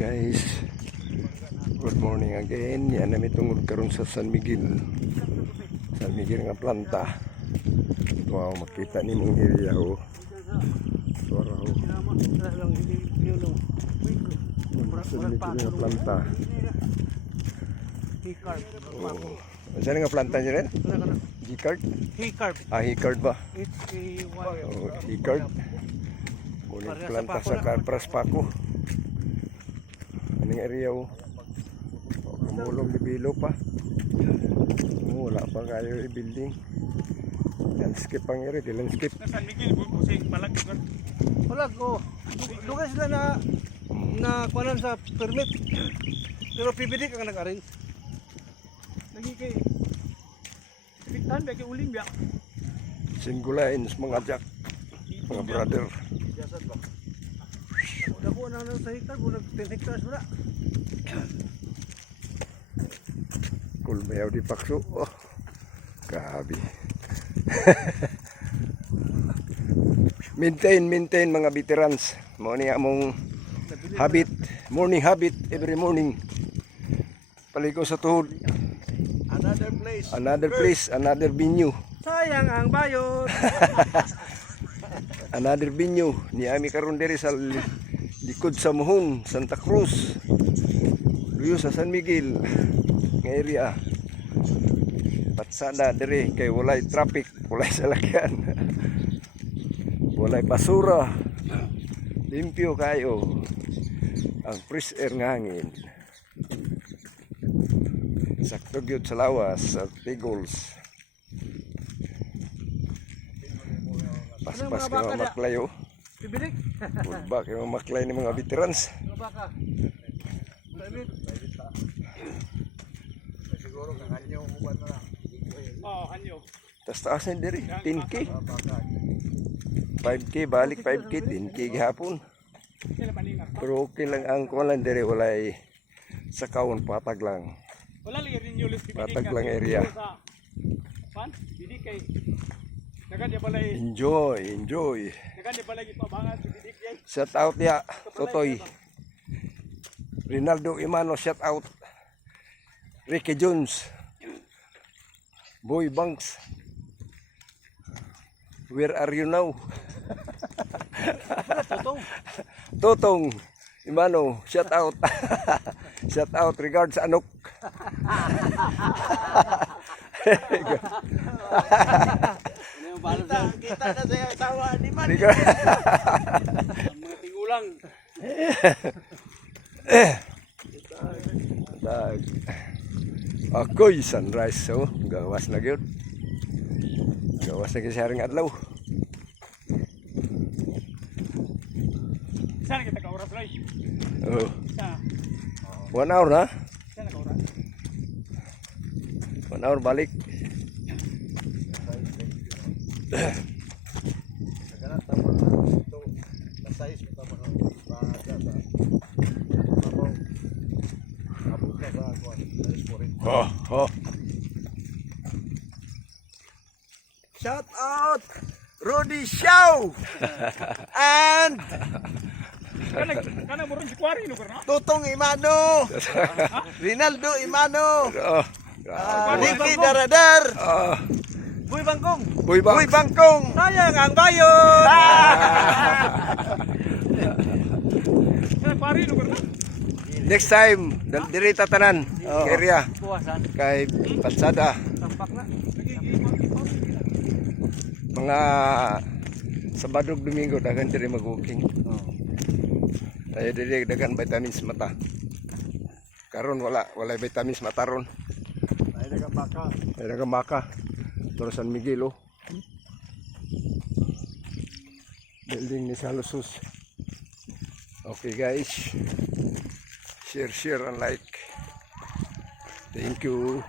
Guys, good morning again. Yan namin tungod karon sa San Miguel. San Miguel nga planta. Wow, makita ni mong area ho. Suara ho. San Miguel nga planta. Oh. Saan nga planta niya rin? G-card? Hicard. Ah, Hicard ba? H-A-Y. Oh, Hicard. Muling planta sa Carpras Paco. Anong area ho? Kumulong bibilo pa. Wala pa kayo i-building. Landscape ang area, di landscape. San Miguel, busing palag. Palag, oh. Lugar sila na kuanan sa permit. Pero PBD ka nag-arrange. Lagi kay Pitan ba kay uling biya. Singulains mga jack, mga brother. Dako na sa hektar, bunag 10 hectares wala. Kulmayaw di pakso. Oh, grabe. maintain mga veterans. Mo ni among habit, morning habit every morning. Paligo sa tuhod. Another place, another venue. Sayang ang bayot. Another venue ni ami karon diri sa likod sa Muhon, Santa Cruz. Luyo sa San Miguel nga area. Patsada diri kay walay traffic, walay salakyan. Walay basura. Limpyo kayo. Ang fresh air nga hangin. Sakto gyud sa lawas sa Tigols. Paspas ka maklayo. Pibidik. Pulba kayo maklay ni mga veterans. Baka. Siguro kang anyo uban na lang. Oh, anyo. Taas na diri, 10K. 5K balik 5K, 10K gihapon. Pero okay lang ang kuwan diri walay sa kawon patag lang. Wala lagi rin yung Patag lang area. Pan, bidik kay. Nagan dia balay. Enjoy. Nagan dia balay gipabangan sa bidik yan. Shout out ya, Totoy. Rinaldo Imano, shout out. Ricky Jones. Boy Banks. Where are you now? Totong Imano, shout out. Shout out regards Anok. Kita na sa asawa ni Man. Mga tigulang. Ako'y sunrise so gawas na gyud. Gawas na gyud sa haring adlaw. Saan kita ka oras lay? Oh. Sa 1 hour na? saan ka oras? 1 hour balik. Oh. Shout out Rudy Shaw and Kana mo rin si Kwari no kana? Tutong Imano. Rinaldo Imano. Ricky Daradar. Boy Bangkong. Boy Bangkong. Sayang ang bayot. Kana Kwari no kana? Next time, diri tatanan area Buwasan. kay Patsada. Tampak na. Mga Sabado ug Domingo dagan diri mag-walking. Tayo diri dagan vitamins mata. Karon wala vitamins mata ron. Ay dagang baka. Toro San Miguel oh. Building ni Salusus. Okay guys. Share and like. Thank you.